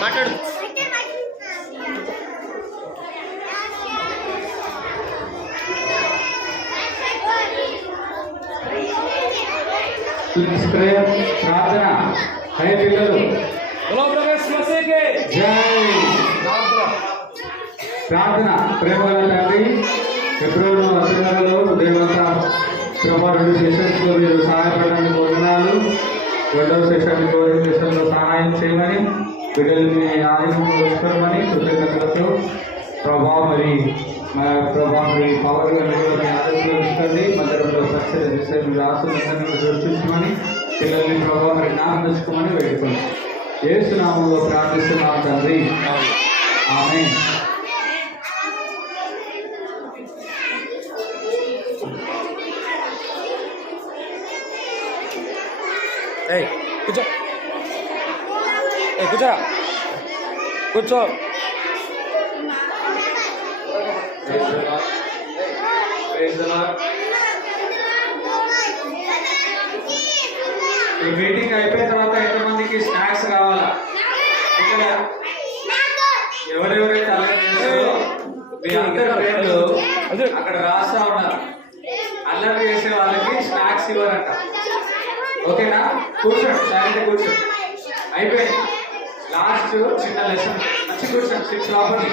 మాట్లాడు. ప్రార్థన. హై పిల్లలు, ప్రార్థన. ప్రేమగల తండ్రి, ఫిబ్రవరి 16లో దేవంతా ప్రభా 2 సెషన్స్ లో మీరు సహాయపడడానికి వందనాలు. 2వ సెషన్లో సహాయం చేయమని, బిడ్డల్ని ఆధీనంలో ఉంచుకోమని కృతజ్ఞతలతో ప్రభా మరి పవర్ ఆదర్శంలో ఉంచుకోండి. మందిరంలో పరిచయ చేసే మీరు ఆశీర్వాదాన్ని దృష్టించమని, పిల్లల్ని ప్రభావ మరి జ్ఞాపకమని వేడుకోండి. యేసు నామములో ప్రార్థిస్తున్నాం తండ్రి, ఆమేన్. కూర్చో, కూర్చో, కూర్చో. ఈ మీటింగ్ అయిపోయిన తర్వాత ఎంతమందికి స్నాక్స్ కావాలా? ఇక్కడ ఎవరెవరైతే అల్లరి చేస్తారో మీ అందరి పేర్లు అక్కడ రాస్తా ఉన్నారు. అల్లరి చేసే వాళ్ళకి స్నాక్స్ ఇవ్వరంట. ఓకేనా? కూర్చోండి, సైలెంట్ కూర్చోండి. అయిపోయింది. లాస్ట్ చిన్న లెసన్. మంచి కూర్చోండి. Sit properly,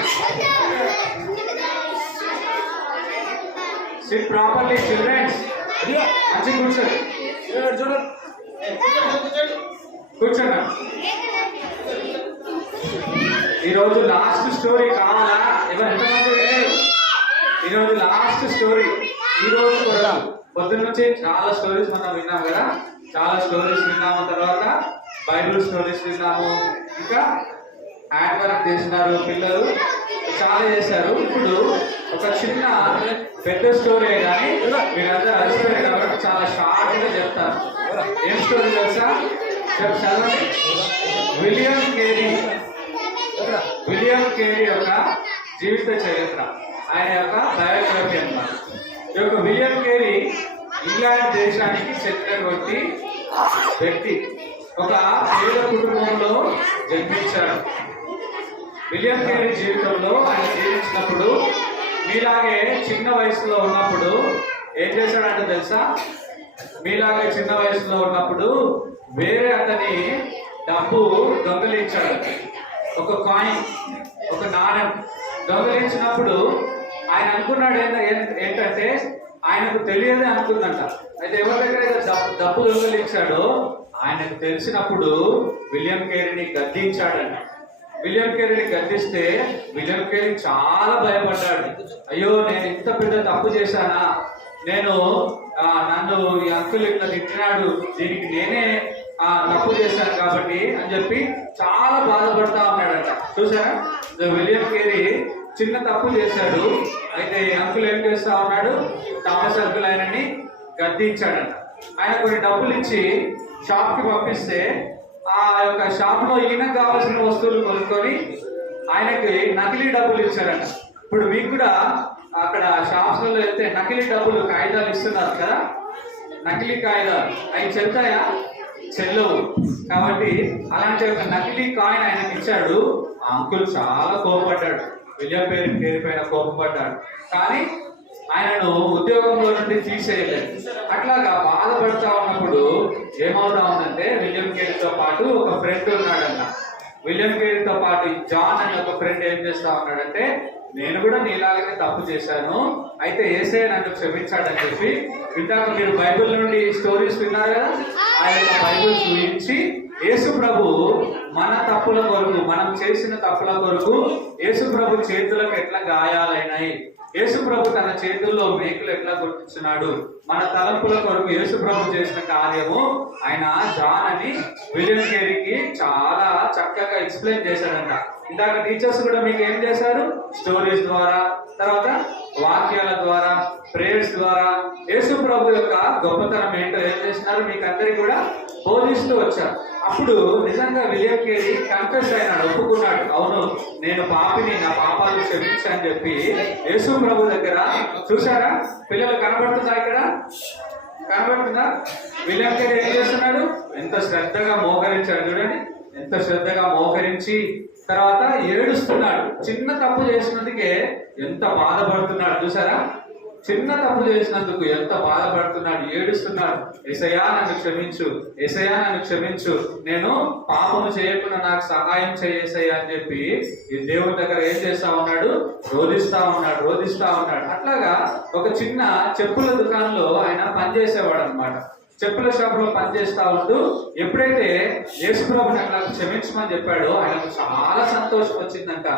sit properly childrens. మంచి కూర్చోండి, చూడండి, కూర్చోండి. ఈరోజు లాస్ట్ స్టోరీ కావాలా? ఎంతమంది లేదు? ఈరోజు లాస్ట్ స్టోరీ. ఈరోజు కూడా పొద్దున్న నుంచి చాలా స్టోరీస్ మనం విన్నాం కదా. చాలా స్టోరీస్ విన్నాము, తర్వాత బైబిల్ స్టోరీస్ విన్నాము, ఇంకా హ్యాండ్ వర్క్ చేసినారు పిల్లలు, చాలా చేశారు. ఇప్పుడు ఒక చిన్న పెద్ద స్టోరీ కానీ మీరంతా అలసిపోయారు కాబట్టి చాలా షార్ట్గా చెప్తాను. ఏం స్టోరీ తెలుసా? చదవండి. విలియం కేరీ యొక్క జీవిత చరిత్ర, ఆయన యొక్క బయోగ్రఫీ అన్నమాట. ఈ యొక్క విలియం కేరీ ఇంగ్లాండ్ దేశానికి చెందినటువంటి వ్యక్తి. ఒక పేద కుటుంబంలో జన్మించాడు. విలియం కేరీ జీవితంలో ఆయన జీవించినప్పుడు మీలాగే చిన్న వయసులో ఉన్నప్పుడు ఏం చేశాడంటే తెలుసా? మీలాగే చిన్న వయసులో ఉన్నప్పుడు వేరే అతని డబ్బు దొంగలించాడు. ఒక కాయిన్, ఒక నాణ్యం దొంగలించినప్పుడు ఆయన అనుకున్నాడు ఏంటంటే ఆయనకు తెలియదే అనుకుందంట. అయితే ఎవరి దగ్గర డబ్బు దొంగలించాడో ఆయనకు తెలిసినప్పుడు విలియం కేరీని గద్దించాడంట. విలియం కేరీని గద్దిస్తే విలియం కేరీ చాలా భయపడ్డాడు. అయ్యో, నేను ఇంత పెద్ద తప్పు చేశానా? నన్ను ఈ అంకుల్ ఇట్లా తిట్టినాడు, దీనికి నేనే తప్పు చేశాను కాబట్టి అని చెప్పి చాలా బాధపడతా ఉన్నాడంట. చూసారా? విలియం కేరీ చిన్న తప్పు చేశాడు. అయితే అంకుల్ ఏం చేస్తా ఉన్నాడు? థామస్ అంకుల్ ఆయనని గద్దించాడంట. ఆయన కొన్ని డబ్బులు ఇచ్చి షాప్కి పంపిస్తే ఆ యొక్క షాప్లో ఈయనకు కావాల్సిన వస్తువులు కొనుక్కొని ఆయనకి నకిలీ డబ్బులు ఇచ్చారంట. ఇప్పుడు మీకు కూడా అక్కడ షాప్స్లో వెళ్తే నకిలీ డబ్బులు కాగితాలు ఇస్తున్నారు కదా, నకిలీ కాగితాలు. అవి చెల్తాయా? చెల్లవు. కాబట్టి అలాంటి ఒక నకిలీ కాయిన్ ఆయనకి ఇచ్చాడు. ఆ అంకుల్ చాలా కోపపడ్డాడు, విలియం కేరీ పైన కోపపడ్డాడు. కానీ ఆయనను ఉద్యోగంలో నుండి తీసేయలేదు. అట్లాగా బాధపడతా ఉన్నప్పుడు ఏమవుతా ఉందంటే విలియం కేరీతో పాటు ఒక ఫ్రెండ్ ఉన్నాడంట. విలియం కేరీతో పాటు జాన్ అనే ఒక ఫ్రెండ్ ఏం చేస్తా ఉన్నాడంటే, నేను కూడా నీలాగానే తప్పు చేశాను, అయితే యేసయ్య నన్ను క్షమించాడని చెప్పి, ఇందాక మీరు బైబిల్ నుండి స్టోరీస్ విన్నారు కదా, ఆ యొక్క బైబిల్ చూపించి యేసు ప్రభు మన తప్పుల కొరకు, మనం చేసిన తప్పుల కొరకు యేసు ప్రభు చేతులకు ఎట్లా గాయాలైనాయి, యేసు ప్రభు తన చేతుల్లో మేకులు ఎట్లా గుర్తించున్నాడు, మన తలంపుల కొరకు యేసు ప్రభు చేసిన కార్యము ఆయన జాన్ అని విలియం కేరీకి చాలా చక్కగా ఎక్స్ప్లెయిన్ చేశాడంట. ఇందాక టీచర్స్ కూడా మీకు ఏం చేశారు, స్టోరీస్ ద్వారా, తర్వాత వాక్యాల ద్వారా, ప్రేయర్స్ ద్వారా యేసు ప్రభు యొక్క గొప్పతనం ఏంటో ఏం చేసినారు మీకు అందరికి కూడా బోధిస్తూ వచ్చారు. అప్పుడు నిజంగా విలియం కేరీ కన్ఫెస్ అయినాడు, ఒప్పుకున్నాడు, అవును నేను పాపిని, నా పాపాలు క్షమించు అని చెప్పి యేసు ప్రభు దగ్గర. చూసారా పిల్లలు కనబడుతుందా, ఇక్కడ కనబడుతుందా? విలియం కేరీ ఏం చేస్తున్నాడు, ఎంత శ్రద్ధగా మోకరించాడు చూడండి, ఎంత శ్రద్ధగా మోకరించి తర్వాత ఏడుస్తున్నాడు. చిన్న తప్పు చేసినందుకే ఎంత బాధపడుతున్నాడు చూసారా, చిన్న తప్పు చేసినందుకు ఎంత బాధపడుతున్నాడు, ఏడుస్తున్నాడు. యేసయ్యా నన్ను క్షమించు, యేసయ్యా నన్ను క్షమించు, నేను పాపము చేయకుండా నాకు సహాయం చేయేసయ్యా అని చెప్పి ఈ దేవుని దగ్గర ఏం చేస్తా ఉన్నాడు, రోధిస్తా ఉన్నాడు. అట్లాగా ఒక చిన్న చెప్పుల దుకాణంలో ఆయన పనిచేసేవాడు అనమాట. చెప్పుల షాప్ లో పనిచేస్తా ఉంటూ ఎప్పుడైతే యేసుప్రభుని అట్లా క్షమించమని చెప్పాడో ఆయనకు చాలా సంతోషం వచ్చిందంట.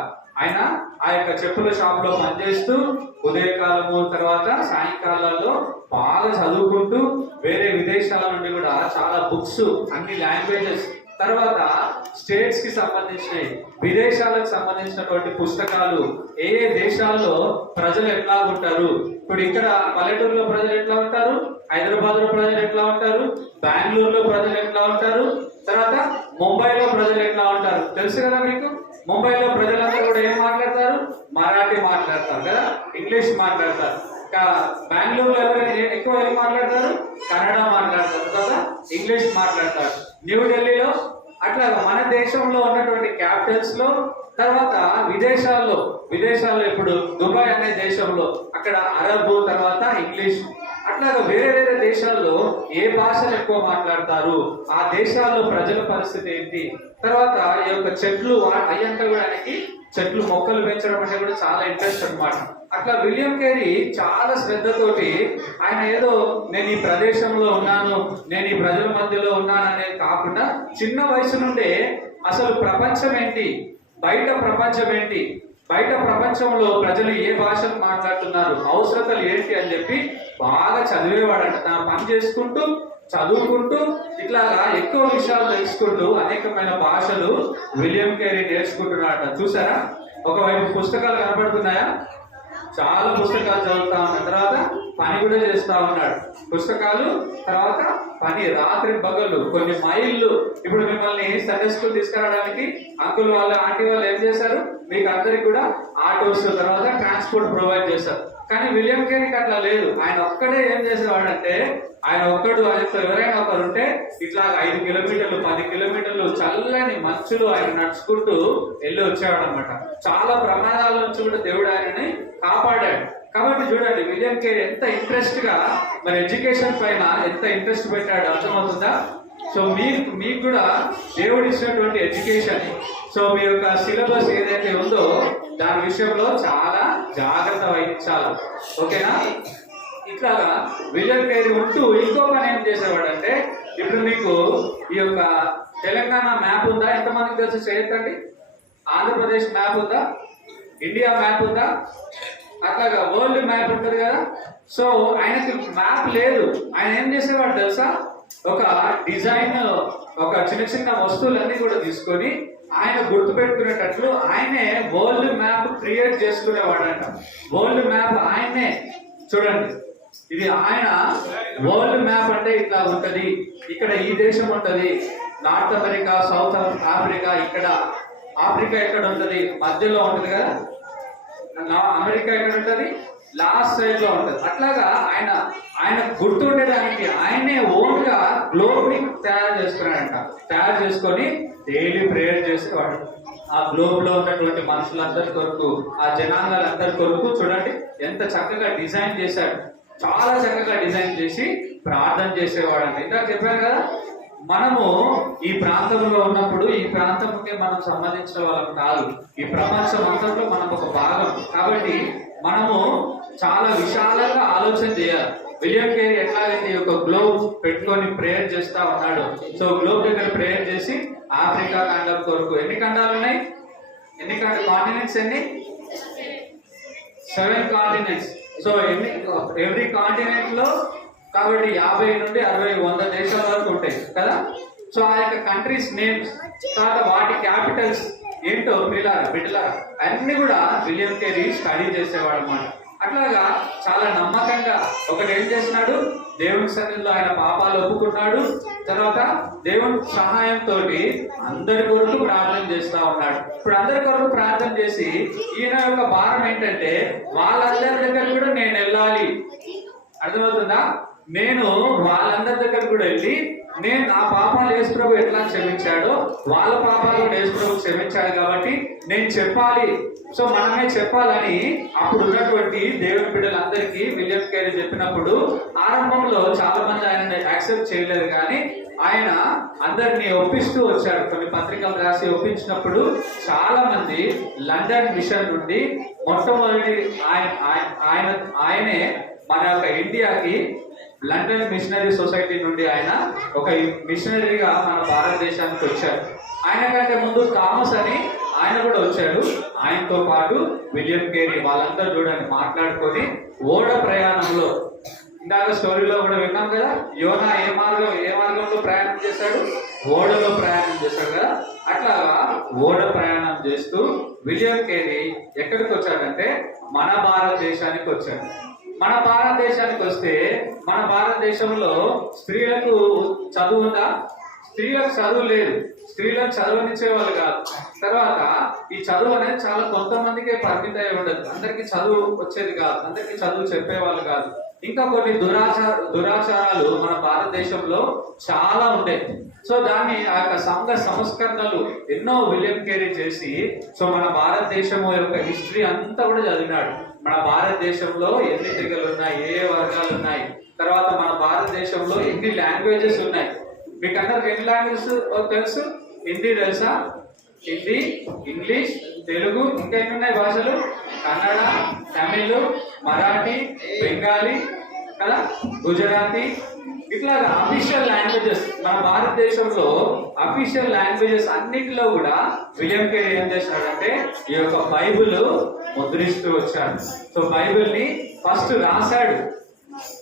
ఆయన ఆ యొక్క చెప్పుల షాప్ లో పనిచేస్తూ ఉదయకాలము తర్వాత సాయంకాలాల్లో బాగా చదువుకుంటూ వేరే విదేశాల నుండి కూడా చాలా బుక్స్, అన్ని లాంగ్వేజెస్, తర్వాత స్టేట్స్ కి సంబంధించినవి, విదేశాలకు సంబంధించినటువంటి పుస్తకాలు, ఏ ఏ దేశాల్లో ప్రజలు ఎట్లా ఉంటారు, ఇప్పుడు ఇక్కడ పల్లెటూరులో ప్రజలు ఎట్లా ఉంటారు, హైదరాబాద్ లో ప్రజలు ఎట్లా ఉంటారు, బెంగళూరులో ప్రజలు ఎట్లా ఉంటారు, తర్వాత ముంబైలో ప్రజలు ఎట్లా ఉంటారు తెలుసు కదా మీకు. ముంబైలో ప్రజలందరూ కూడా ఏం మాట్లాడతారు, మరాఠీ మాట్లాడతారు కదా, ఇంగ్లీష్ మాట్లాడతారు. బెంగళూరులో ఎవరైనా ఎక్కువ ఏం మాట్లాడతారు, కన్నడ మాట్లాడతారు కదా, ఇంగ్లీష్ మాట్లాడతారు. న్యూఢిల్లీలో అట్లా మన దేశంలో ఉన్నటువంటి క్యాపిటల్స్ లో, తర్వాత విదేశాల్లో ఇప్పుడు దుబాయ్ అనే దేశంలో అక్కడ అరబు, తర్వాత ఇంగ్లీష్, అట్లాగా వేరే వేరే దేశాల్లో ఏ భాషలు ఎక్కువ మాట్లాడతారు, ఆ దేశాల్లో ప్రజల పరిస్థితి ఏంటి, తర్వాత ఈ యొక్క చెట్లు అయ్యంతా కూడా ఆయనకి చెట్లు మొక్కలు పెంచడం అంటే కూడా చాలా ఇంట్రెస్ట్ అన్నమాట. అట్లా విలియం కేరీ చాలా శ్రద్ధతోటి ఆయన ఏదో నేను ఈ ప్రదేశంలో ఉన్నాను, నేను ఈ ప్రజల మధ్యలో ఉన్నాను అనేది కాకుండా చిన్న వయసు నుండే అసలు ప్రపంచం ఏంటి, బయట ప్రపంచం ఏంటి, బయట ప్రపంచంలో ప్రజలు ఏ భాషలు మాట్లాడుతున్నారు, అవసరతలు ఏంటి అని చెప్పి బాగా చదివేవాడంట. తన పని చేసుకుంటూ చదువుకుంటూ ఇట్లాగా ఎక్కువ విషయాలు తెలుసుకుంటూ అనేకమైన భాషలు విలియం కేరీ నేర్చుకుంటున్నాడట. చూసారా, ఒకవైపు పుస్తకాలు కనబడుతున్నాయా, చాలా పుస్తకాలు చదువుతా ఉన్నాడు, తర్వాత పని కూడా చేస్తా ఉన్నాడు. పుస్తకాలు తర్వాత పని, రాత్రి పగలు కొన్ని మైళ్ళు. ఇప్పుడు మిమ్మల్ని సండే స్కూల్ తీసుకురావడానికి అంకుల్ వాళ్ళు, ఆంటీ వాళ్ళు ఏం చేశారు, మీకు అందరికి కూడా ఆటోస్ తర్వాత ట్రాన్స్పోర్ట్ ప్రొవైడ్ చేశారు. కానీ విలియం కేరీకి అట్లా లేదు. ఆయన ఒక్కడే ఏం చేసేవాడంటే, ఆయన ఒక్కడు ఆయనతో ఎవరైనా ఒకరు ఉంటే ఇట్లా 5 కిలోమీటర్లు 10 కిలోమీటర్లు చల్లని మంచులు ఆయన నడుచుకుంటూ వెళ్ళి వచ్చేవాడు అనమాట. చాలా ప్రమాదాల నుంచి కూడా దేవుడు ఆయనని కాపాడాడు. కాబట్టి చూడండి విలియం కేరీ ఎంత ఇంట్రెస్ట్ గా మరి ఎడ్యుకేషన్ పైన ఎంత ఇంట్రెస్ట్ పెట్టాడు, అర్థమవుతుందా? సో మీకు కూడా దేవుడు ఇచ్చినటువంటి ఎడ్యుకేషన్, సో మీ యొక్క సిలబస్ ఏదైతే ఉందో దాని విషయంలో చాలా జాగ్రత్త వహించాలి, ఓకేనా? ఇట్లాగా విలియం కేరీ ఉంటూ ఇంకో పని ఏం చేసేవాడు అంటే, ఇప్పుడు మీకు ఈ యొక్క తెలంగాణ మ్యాప్ ఉందా, ఎంతమందికి తెలుసు చేయొద్దండి? ఆంధ్రప్రదేశ్ మ్యాప్ ఉందా, ఇండియా మ్యాప్ ఉందా, అట్లాగా వరల్డ్ మ్యాప్ ఉంటుంది కదా. సో ఆయనకి మ్యాప్ లేదు. ఆయన ఏం చేసేవాడు తెలుసా, ఒక డిజైన్, ఒక చిన్న చిన్న వస్తువులన్నీ కూడా తీసుకొని ఆయన గుర్తు పెట్టుకునేటట్లు ఆయనే వరల్డ్ మ్యాప్ క్రియేట్ చేసుకునేవాడంట. వరల్డ్ మ్యాప్ ఆయనే, చూడండి ఇది ఆయన వరల్డ్ మ్యాప్ అంటే ఇట్లా ఉంటది, ఇక్కడ ఈ దేశం ఉంటది, నార్త్ అమెరికా, సౌత్ ఆఫ్రికా, ఇక్కడ ఆఫ్రికా ఎక్కడ ఉంటది, మధ్యలో ఉంటది కదా, అమెరికా ఎక్కడ ఉంటది, లాస్ట్ సైడ్ లో ఉంటది. అట్లాగా ఆయన గుర్తుండడానికి ఆయనే ఓన్ గా గ్లోబ్ ని తయారు చేసుకొని డైలీ ప్రేయర్ చేసేవాడు. ఆ గ్లోబ్ లో ఉన్నటువంటి మనుషులందరి కొరకు, ఆ జనాంగాలందరి కొరకు చూడండి ఎంత చక్కగా డిజైన్ చేశాడు. చాలా చక్కగా డిజైన్ చేసి ప్రార్థన చేసేవాడు. ఇందాక చెప్పాను కదా, మనము ఈ ప్రాంతంలో ఉన్నప్పుడు ఈ ప్రాంతంకి మనం సంబంధించిన వాళ్ళం కాదు, ఈ ప్రపంచం అంతట్లో మనం ఒక భాగం. కాబట్టి మనము చాలా విశాలంగా ఆలోచన చేయాలి. విలియం కేరీ ఎట్లాగైతే ఒక గ్లోబ్ పెట్టుకొని ప్రేయర్ చేస్తా ఉన్నాడు, సో గ్లోబ్ దగ్గర ప్రేయర్ చేసి ఆఫ్రికా ఖండం కొరకు, ఎన్ని ఖండాలు ఉన్నాయి, కాంటినెంట్స్ ఎన్ని, 7 కాంటినెంట్స్. సో ఎవ్రీ కాంటినెంట్ లో కాబట్టి 50 నుండి 60 100 దేశాల వరకు ఉంటాయి కదా. సో ఆ యొక్క కంట్రీస్ నేమ్స్ తర్వాత వాటి క్యాపిటల్స్ ఏంటో బిడ్డల అన్ని కూడా విలియం కేరీ స్టడీ చేసేవాడు అన్నమాట. అట్లాగా చాలా నమ్మకంగా ఒకటి ఏం చేస్తున్నాడు, దేవుని సన్నిధిలో ఆయన పాపాలు ఒప్పుకున్నాడు. తర్వాత దేవుని సహాయంతో అందరి కొరకు ప్రార్థన చేస్తా ఉన్నాడు. ఇప్పుడు అందరి కొరకు ప్రార్థన చేసి ఈయన యొక్క భారం ఏంటంటే వాళ్ళందరి దగ్గర కూడా నేను వెళ్ళాలి. అర్థమవుతుందా? నేను వాళ్ళందరి దగ్గర కూడా వెళ్ళి నేను నా పాపాలు యేసుప్రభు ఎట్లా క్షమించాడో వాళ్ళ పాపాలు యేసుప్రభు క్షమించాడు కాబట్టి నేను చెప్పాలి. సో మనమే చెప్పాలని అప్పుడు ఉన్నటువంటి దేవుని బిడ్డలందరికీ విలియం కేరీ చెప్పినప్పుడు ఆరంభంలో చాలా మంది ఆయన యాక్సెప్ట్ చేయలేదు, కానీ ఆయన అందరినీ ఒప్పిస్తూ వచ్చాడు. కొన్ని పత్రికలు రాసి ఒప్పించినప్పుడు చాలా మంది లండన్ మిషన్ నుండి మొట్టమొదటి ఆయనే మన యొక్క ఇండియాకి లండన్ మిషనరీ సొసైటీ నుండి ఆయన ఒక మిషనరీగా మన భారతదేశానికి వచ్చారు. ఆయన కంటే ముందు థామస్ అని ఆయన కూడా వచ్చాడు. ఆయనతో పాటు విలియం కేరీ వాళ్ళందరూ చూడండి మాట్లాడుకొని ఓడ ప్రయాణంలో, ఇందాక స్టోరీలో కూడా విన్నాం కదా, యోనా ఏ మార్గంలో ప్రయాణం చేశాడు, ఓడలో ప్రయాణం చేశాడు కదా. అట్లాగా ఓడ ప్రయాణం చేస్తూ విలియం కేరీ ఎక్కడికి వచ్చాడంటే మన భారతదేశానికి వచ్చాడు. మన భారతదేశానికి వస్తే మన భారతదేశంలో స్త్రీలకు చదువు ఉందా? స్త్రీలకు చదువు లేదు. స్త్రీలకు చదువునిచ్చే వాళ్ళు కాదు. తర్వాత ఈ చదువు అనేది చాలా కొంతమందికే పరిమితం అయి ఉండదు. అందరికి చదువు వచ్చేది కాదు, అందరికి చదువు చెప్పేవాళ్ళు కాదు. ఇంకా కొన్ని దురాచారాలు మన భారతదేశంలో చాలా ఉంటాయి. సో దాన్ని ఆ యొక్క సంఘ సంస్కరణలు ఎన్నో విలియం కేరీ చేసి సో మన భారతదేశం యొక్క హిస్టరీ అంతా కూడా చదివినాడు. మన భారతదేశంలో ఎన్ని తెగలు ఉన్నాయి, ఏ వర్గాలు ఉన్నాయి, తర్వాత మన భారతదేశంలో ఎన్ని లాంగ్వేజెస్ ఉన్నాయి. మీకు అందరికి ఎన్ని లాంగ్వేజెస్ తెలుసు? హిందీ తెలుసా? హిందీ, ఇంగ్లీష్, తెలుగు, ఇంకా ఎన్ని ఉన్నాయి భాషలు? కన్నడ, తమిళ్, మరాఠీ, బెంగాలీ కదా, గుజరాతీ, ఇట్లాగా అఫీషియల్ లాంగ్వేజెస్ మన భారతదేశంలో అఫీషియల్ లాంగ్వేజెస్ అన్నిటిలో కూడా విలియం కేరీ ఏం చేశాడంటే ఈ యొక్క బైబిల్ ముద్రిస్తూ వచ్చాడు. సో బైబిల్ ని ఫస్ట్ రాశాడు,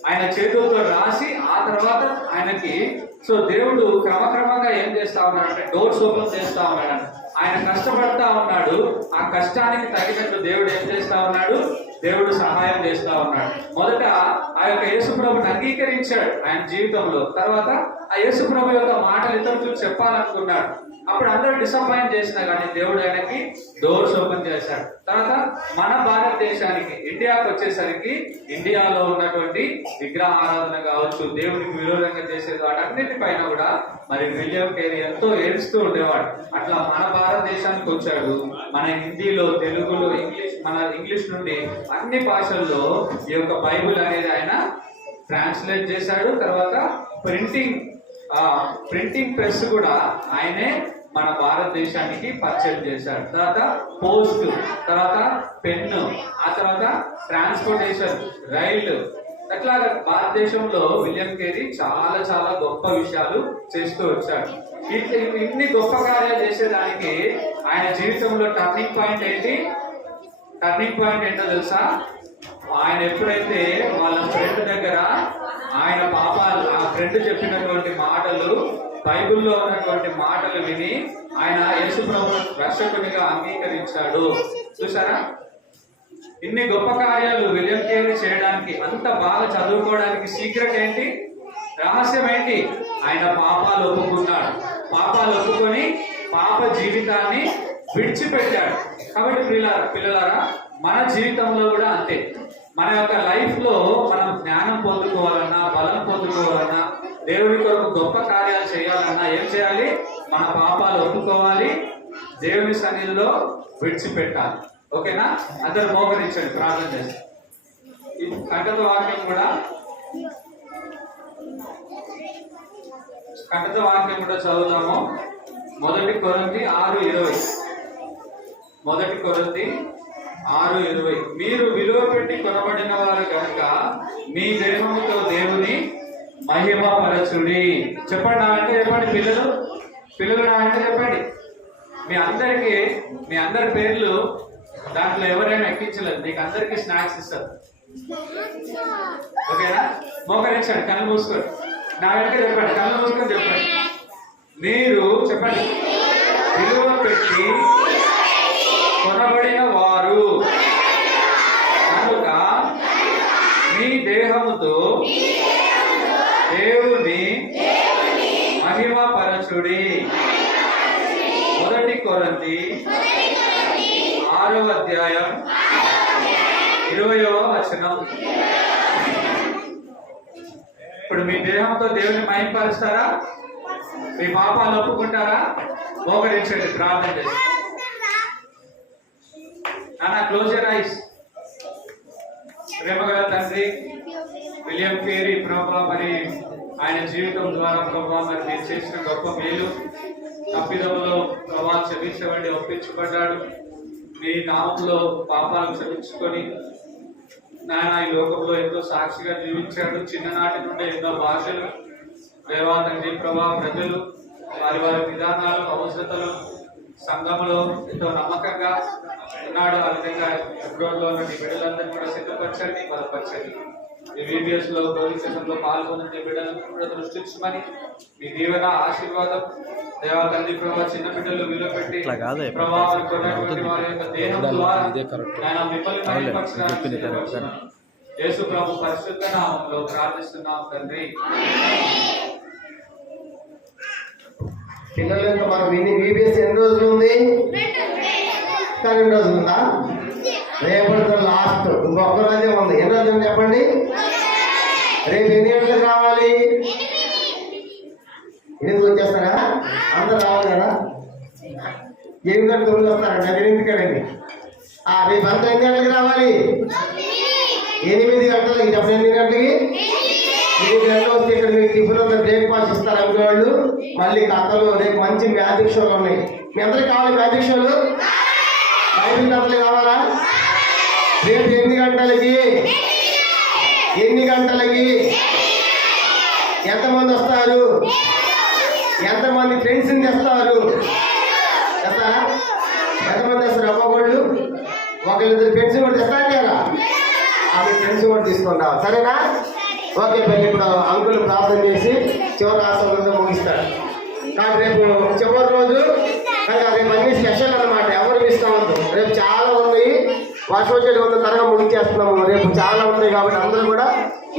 ఆయన చేతులతో రాసి ఆ తర్వాత ఆయనకి సో దేవుడు క్రమక్రమంగా ఏం చేస్తా ఉన్నాడు అంటే డోర్స్ ఓపెన్ చేస్తా ఉన్నాడు. ఆయన కష్టపడతా ఉన్నాడు. ఆ కష్టానికి తగినట్టు దేవుడు ఏం చేస్తా ఉన్నాడు? దేవుడు సహాయం చేస్తా ఉన్నాడు. మొదట ఆ యొక్క యేసుప్రభుని అంగీకరించాడు ఆయన జీవితంలో. తర్వాత ఆ యేసుప్రభు యొక్క మాటలు ఇతరులకు చెప్పాలనుకున్నాడు. అప్పుడు అందరూ డిసప్పాయింట్ చేసినా కానీ దేవుడు ఆయనకి డోర్స్ ఓపెన్ చేశాడు. తర్వాత మన భారతదేశానికి ఇండియాకి వచ్చేసరికి ఇండియాలో ఉన్నటువంటి విగ్రహ ఆరాధన కావచ్చు, దేవుడికి విరోధంగా చేసేది వాటన్నిటిపైన కూడా మరి విలియం కేరీ ఎంతో ఏడుస్తూ ఉండేవాడు. అట్లా మన భారతదేశానికి వచ్చాడు. మన హిందీలో, తెలుగులో, ఇంగ్లీష్ నుండి అన్ని భాషల్లో ఈ యొక్క బైబిల్ అనేది ఆయన ట్రాన్స్లేట్ చేశాడు. తర్వాత ప్రింటింగ్ ప్రెస్ కూడా ఆయనే మన భారతదేశానికి పర్చేజ్ చేశాడు. తర్వాత పోస్ట్, తర్వాత పెన్ను, ఆ తర్వాత ట్రాన్స్పోర్టేషన్, రైలు, అట్లాగా భారతదేశంలో విలియం కేరీ చాలా చాలా గొప్ప విషయాలు చేస్తూ వచ్చాడు. ఇన్ని గొప్ప కార్యాలు చేసేదానికి ఆయన జీవితంలో టర్నింగ్ పాయింట్ ఏంటో తెలుసా? ఆయన ఎప్పుడైతే వాళ్ళ ఫ్రెండ్ దగ్గర ఆయన పాపాలు, ఆ ఫ్రెండ్ చెప్పినటువంటి మాటలు, బైబిల్లో ఉన్నటువంటి మాటలు విని ఆయన యేసుప్రభువును రక్షకునిగా అంగీకరించాడు. చూసారా? ఇన్ని గొప్ప కార్యాలు విలియం కేరీ చేయడానికి, అంత బాగా చదువుకోవడానికి సీక్రెట్ ఏంటి? రహస్యం ఏంటి? ఆయన పాపాలు ఒప్పుకున్నాడు. పాపాలు ఒప్పుకొని పాప జీవితాన్ని విడిచిపెట్టాడు. కాబట్టి పిల్లలారా మన జీవితంలో కూడా అంతే. మన యొక్క లైఫ్ లో మనం జ్ఞానం పొందుకోవాలన్నా, బలం పొందుకోవాలన్నా, దేవుడి కొరకు గొప్ప కార్యాలు చేయాలన్నా ఏం చేయాలి? మన పాపాలు ఒప్పుకోవాలి, దేవుని సన్నిధిలో విడిచిపెట్టాలి. ఓకేనా? అందరు మోకరించండి, ప్రార్థన చేసి కంటత వాక్యం కూడా చదువుతాము. 1 కొరింథీ 6:20. 1 కొరింథీ 6:20. మీరు విలువ పెట్టి కొనబడిన వారు కనుక మీ దేహముతో దేవుని మహిమపరచుడి. చెప్పండి, నా అంటే చెప్పండి. పిల్లలు నా అంటే చెప్పండి. మీ అందరి పేర్లు దాంట్లో ఎవరైనా ఎక్కించలేదు, మీకు అందరికీ స్నాక్స్ ఇస్తారు. ఓకేనా? మోకరించండి, కళ్ళు మూసుకోండి, నా వెనక చెప్పండి, కళ్ళు మూసుకొని చెప్పండి. మీరు చెప్పండి, విలువ పెట్టి కొనబడిన వారు కనుక మీ దేహముతో దేవుని మహిమపరచుడి. 1 కొరింథీ 6వ అధ్యాయం 20వ వచనం. ఇప్పుడు మీ దేహంతో దేవుని మహిమపరుస్తారా? మీ పాపాలు ఒప్పుకుంటారా? మోకరించండి, ప్రార్థన చేసి. నాన్న, క్లోజ్ యువర్ ఐస్. ప్రేమగల తండ్రి, విలియం కేరీ ప్రభా, మరి ఆయన జీవితం ద్వారా ప్రభా మరి మీరు చేసిన గొప్ప మేలు, తప్పిదములో ప్రభా క్షమించబడి ఒప్పించబడ్డాడు. మీ నామంలో పాపాలు క్షమించుకొని నాయన ఈ లోకంలో ఎంతో సాక్షిగా జీవించాడు. చిన్ననాటి నుండి ఎన్నో భాషలు దేవా తండ్రి ప్రభా ప్రజలు వారి వారి విధానాలు అవసరతలు సంఘంలో ఎంతో నమ్మకంగా ఉన్నాడు. ఆ విధంగా ఎబ్రోన్లో ఉన్న మీ బిడ్డలందరినీ కూడా సిద్ధపరచండి, బలపరచండి. మీ VBS లో భవిష్యత్తులో పాల్గొన్న బిడ్డలను కూడా దృష్టించమని మీ దీవెన ఆశీర్వాదం దేవా తండ్రి ప్రభా చిన్న బిడ్డలు విలువ పెట్టి ప్రభావం కొన్నటువంటి వారి యొక్క దేహం ద్వారా ఆయన మిమ్మల్ని మహిమపరచడానికి యేసు ప్రభు పరిశుద్ధ నామంలో ప్రార్థిస్తున్నాం తండ్రి. పిల్లలు యొక్క మన VBS ఎన్ని రోజులు ఉంది? 2 రోజులు ఉందా? రేపటితో లాస్ట్, ఇంకొక రోజే ఉంది. ఎన్ని రోజులు చెప్పండి? రేపు ఎన్ని గంటలకు రావాలి? 8 వచ్చేస్తారా? అందరు రావాలి కదా? 8 గంటలకు వస్తారండి, అది 8 కదండి. రేపు అంతా ఎన్ని గంటలకు రావాలి? 8 గంటలకి. చెప్పండి, 8 గంటలకి. 8 గంటలు వస్తే ఇక్కడ మీకు టిఫిన్ అంతా బ్రేక్ఫాస్ట్ ఇస్తారు అంకుల్ వాళ్ళు. మళ్ళీ కథలు, రేపు మంచి మ్యాజిక్ షోలు ఉన్నాయి. మీ అందరికి కావాలి మ్యాజిక్ షోలు? బైబిల్ కథలు కావాలా? రేపు 8 గంటలకి. ఎన్ని గంటలకి? ఎంతమంది వస్తారు? ఎంతమంది ఫ్రెండ్స్ని తెస్తారు? తెస్తారా? ఎంతమంది తెస్తారు? అమ్మగోళ్ళు ఒకళ్ళిద్దరు ఫ్రెండ్స్ కూడా తెస్తారు కదా, మీ ఫ్రెండ్స్ కూడా తీసుకుంటా, సరేనా? ఓకే పెళ్ళి. ఇప్పుడు అంకుల్ ప్రార్థన చేసి చివరి ఆశీర్వాదంతో ముగిస్తారు. కానీ రేపు చివరి రోజు, రేపు అన్ని స్పెషల్ అన్నమాట, ఎవరు మిస్ అవ్వద్దు. రేపు చాలా ఉన్నాయి, వర్షం వచ్చేది ఉంది, త్వరగా ముగించేస్తున్నాము. రేపు చాలా ఉన్నాయి కాబట్టి అందరూ కూడా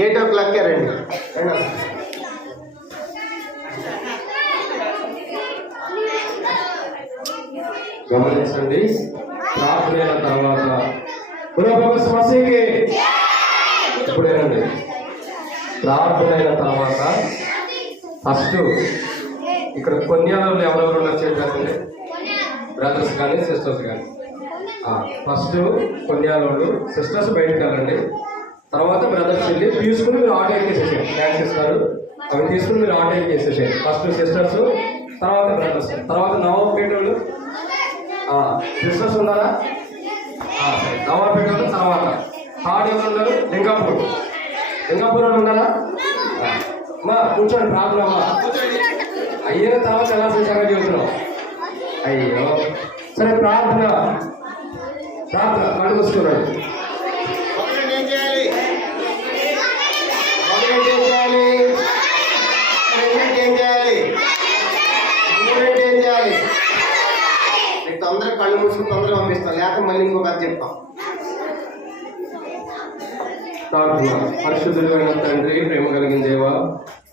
8 o'clock రండి. గమనించండి, ప్రార్థన అయిన తర్వాత సమస్యకి ఇప్పుడేనండి. ప్రార్థన అయిన తర్వాత ఫస్ట్ ఇక్కడ కొన్యాలలో ఎవరెవరు ఉన్నారు చేయండి, బ్రదర్స్ కానీ సిస్టర్స్ కానీ. ఫస్ట్ కొన్యాలోళ్ళు సిస్టర్స్ బయటకు వెళ్ళండి, తర్వాత బ్రదర్స్ వెళ్ళి తీసుకుని మీరు ఆటో ఎక్కేసేసేయండి. ట్యాక్స్ ఇస్తారు, అవి తీసుకుని మీరు ఆటో ఎక్కేసేసేయండి. ఫస్ట్ సిస్టర్స్, తర్వాత బ్రదర్స్, తర్వాత నవాబుపేట వాళ్ళు. సిస్టర్స్ ఉన్నారా? సరే, నవాబుపేట వాళ్ళు. తర్వాత థర్డ్ ఎవరు ఉన్నారు? లింగాపూర్ వాళ్ళు ఉన్నారా? అమ్మా కూర్చోండి, ప్రార్థన అమ్మా. అయిన తర్వాత ఎలా సంచారం చెబుతున్నాం? అయ్యో సరే, ప్రార్థన కళ్ళు మూసుకున్నాడు. ఏం చేయాలి? ఏం చేయాలి? ఏం చేయాలి? ఏం చేయాలి? మీకు తొందరగా కళ్ళు మూసుకుని తొందరగా పంపిస్తాం, లేకపోతే మళ్ళీ ఇంకొక అది చెప్తాం. పరిశుద్ధులైన తండ్రి, ప్రేమ కలిగిన దేవ,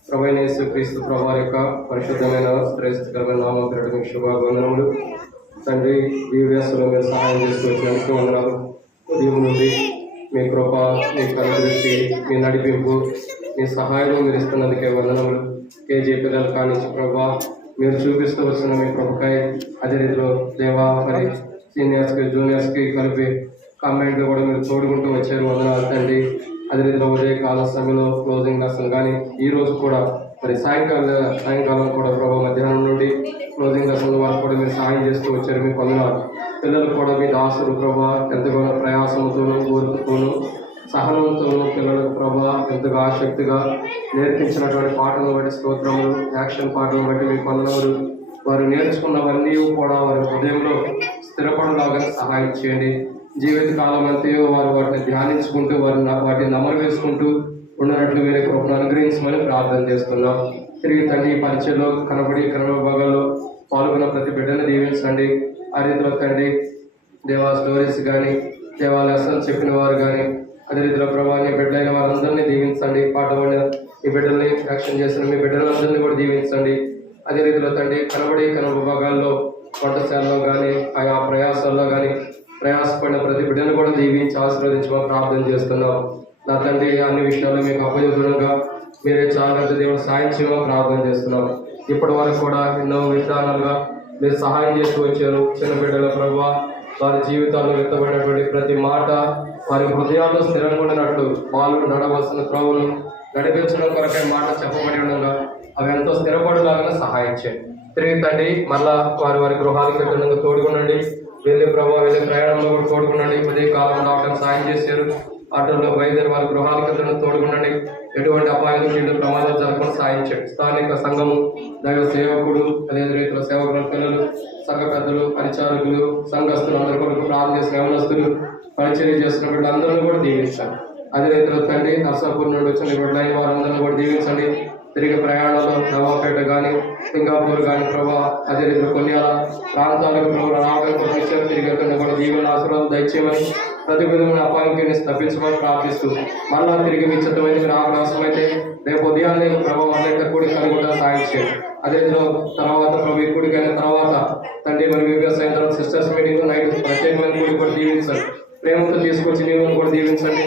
ప్రభువైన యేసుక్రీస్తు ప్రభువారి యొక్క పరిశుద్ధమైన శ్రేష్టకరమైన నామమున శుభాభివందనములు. తండ్రి, VBSలో మీరు సహాయం చేసుకొచ్చినందుకు వందనాలు. ఉదయం నుండి మీ కృప, మీ కనుదృష్టి, మీ నడిపింపు, మీ సహాయం మీరు ఇస్తున్నందుకే వందనములు. KG పిల్లలు కానించి ప్రభా మీరు చూపిస్తూ వస్తున్న మీ కృపకాయ, అదే రీతిలో దేవా మరి సీనియర్స్కి జూనియర్స్కి కలిపి కామెంట్లు కూడా మీరు తోడుకుంటూ వచ్చారు, వందనాలు తండ్రి. అదే రీతిలో ఉదయకాల సమయంలో క్లోజింగ్ లెసన్ కానీ ఈ రోజు కూడా మరి సాయంకాలం కూడా ప్రభావ మధ్యాహ్నం నుండి క్లోజింగ్ లెసన్ వాళ్ళు కూడా మీరు సహాయం చేస్తూ వచ్చారు, మీకు వందనాలు. పిల్లలు కూడా మీ దాసులు ప్రభా ఎంతగానో ప్రయాసంతోనూ కోరుకుతోనూ సహనంతోనూ పిల్లలకు ప్రభా ఎంతగా ఆసక్తిగా నేర్పించినటువంటి పాటలను బట్టి స్తోత్రములు, యాక్షన్ పాటలను బట్టి మీకు వందనాలు. వారు నేర్చుకున్నవన్నీ కూడా వారి హృదయంలో స్థిరపడలాగా సహాయం చేయండి. జీవిత కాలం అంతయో వారు వాటిని ధ్యానించుకుంటూ వాటిని నమరు వేసుకుంటూ ఉండనట్లు వేరే కృపను అనుగ్రహించమని ప్రార్థన చేస్తున్నాం. తిరిగి తండ్రి ఈ పరిచయలో కనబడి భాగాల్లో పాల్గొన్న ప్రతి బిడ్డను దీవించండి. ఆ రీతిలో తండ్రి దేవా స్టోరీస్ కానీ దేవా లెసన్స్ చెప్పిన వారు కానీ అదే రీతిలో ప్రభావాన్ని బిడ్డలైన వారందరినీ దీవించండి. పాట పాడిన ఈ బిడ్డల్ని రక్షణ చేసిన మీ బిడ్డలందరినీ కూడా దీవించండి. అదే రీతిలో తండ్రి కనబడి భాగాల్లో వంటశాలలో కానీ ఆయా ప్రయాసాల్లో కానీ ప్రయాసపడిన ప్రతి బిడ్డను కూడా దీవించి ఆశీర్వదించమని ప్రార్థన చేస్తున్నాం. నా తండ్రి అన్ని విషయాల్లో మీకు అప్పజెప్తుగా మీరే చాలా దేవుడు సాయం చేయమని ప్రార్థన చేస్తున్నాం. ఇప్పటి వరకు కూడా ఎన్నో విధానాలుగా మీరు సహాయం చేస్తూ వచ్చారు. చిన్న బిడ్డల ప్రభావ వారి జీవితాల్లో వ్యక్తపడినటువంటి ప్రతి మాట వారి హృదయాల్లో స్థిరంగా ఉండినట్లు వాళ్ళు నడవలసిన త్రోవలు నడిపించడం కొరకై మాట చెప్పబడి ఉండగా అవి ఎంతో స్థిరపడలాగా సహాయం చేయండి. తిరిగి తండ్రి మళ్ళా వారి గృహాలకు ఎక్కడంగా తోడుకుండండి. వెళ్ళే వెళ్ళే ప్రయాణంలో కూడా తోడుకుండండి. ఉదయ కాలం రావడం సాయం చేశారు. ఆటోలో బయలుదేరి వారి గృహాలకు ఎక్కడంగా తోడుకుండండి. ఎటువంటి అపాయాలు వీళ్ళు ప్రమాదాలు జరగకుండా సాయం చేయండి. స్థానిక సంఘము దైవ సేవకుడు అదే రీతిలో సేవకుల పిల్లలు సంఘ పెద్దలు పరిచారకులు సంఘస్థులు అందరూ కొరకు ప్రార్థన చేసిన యవనస్తులు పరిచర్య చేస్తున్న వీళ్ళందరినీ కూడా దీవించండి. అదే రీతిలో తండ్రి నర్సాపూర్ నుండి వచ్చిన వీళ్ళైన వారందరినీ కూడా దీవించండి. తిరిగి ప్రయాణంలో నవాపేట కానీ సింగాపూర్ కానీ ప్రభావ అదే రీతిలో కొన్ని ప్రాంతాలకు ప్రభావ రావడం కోసం తిరిగి కూడా జీవన ఆశీర్వాదం దయచేయమని ప్రతి విధమైన అపాయింట్ని తప్పించమని ప్రార్థిస్తూ మళ్ళా తిరిగి మీ చిత్తమైన మీరు అవకాశమైతే రేపు ఉదయాన్నే ప్రభావం అందరికీ కూడా కనుగొండా సాయం చేయండి. అదే తర్వాత ప్రభు కూడికి అయిన తర్వాత తండ్రి మరి వ్యవసాయం తర్వాత సిస్టర్స్ మీటింగ్ నైట్ ప్రత్యేకమైన కూడి కూడా దీవించండి. ప్రేమతో తీసుకొచ్చి నీవును కూడా దీవించండి.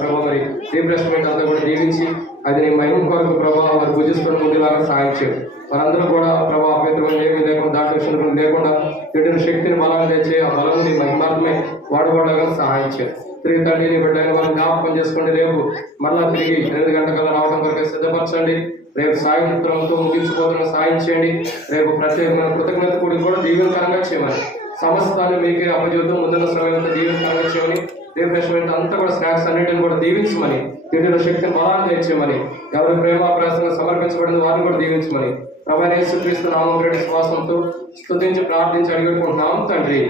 ప్రభావ మరి రీఫ్రెష్మెంట్ అంతా కూడా దీవించి అది నీ మహిమ కొరకు ప్రభావ వారు భుజిస్తున్న ముందులాగా సాయం చేయండి. వారందరూ కూడా ప్రభావ అభ్యంతరం ఏమీ లేకుండా దాంట్లో లేకుండా ఎటువంటి శక్తిని బలాన్ని తెచ్చి ఆ బలం మహిమాత్మే వాడుకోవడానికి సహాయం చేయండి. తిరిగి తండ్రిని బిడ్డని వారిని జ్ఞాపకం చేసుకోండి. రేపు మళ్ళా తిరిగి 8 గంటల రావడం కొరకు సిద్ధపరచండి. రేపు సాయంత్రంతో ముగించిపోతున్న సాయం చేయండి. రేపు ప్రత్యేకమైన కృతజ్ఞత కూడా దీవెనకరంగా చేయమని సమస్తాన్ని మీకే అపజీవితం ముందున్న సమయంలో దీవెనకరంగా చేయమని రిఫ్రెష్మెంట్ అంతా కూడా స్నాక్స్ అన్నింటిని కూడా దీవించమని తిండిలో శక్తిని బలాన్ని తెచ్చేయమని ఎవరి ప్రేమ ప్రయాసంగా సమర్పించబడిన వారిని కూడా దీవించమని ప్రభువైన యేసుక్రీస్తు నామములో విశ్వాసంతో స్తుతించి ప్రార్థించి అడిగిపోతున్నాం తండ్రి.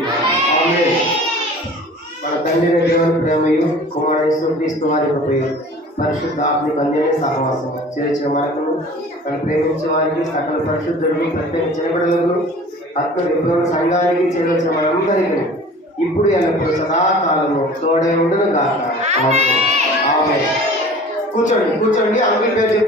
ఆమేన్. మన తండ్రి దేవుని ప్రేమయు కుమారుడు యేసుక్రీస్తు వారి కృపయు పరిశుద్ధ ఆత్మిక అన్యోన్య సహవాసం చేర్చిన మనకు తను ప్రేమించే వారికి సకల పరిశుద్ధులను ప్రత్యేక చేయబడలను ఆత్మ విభవ సంఘానికి చేరవలసిన మనందరికీ ఇప్పుడు ఎల్లప్పుడు సదాకాలము తోడే ఉండును గాక. ఆమేన్. కూర్చోండి అందరి పేరు చెప్తారు.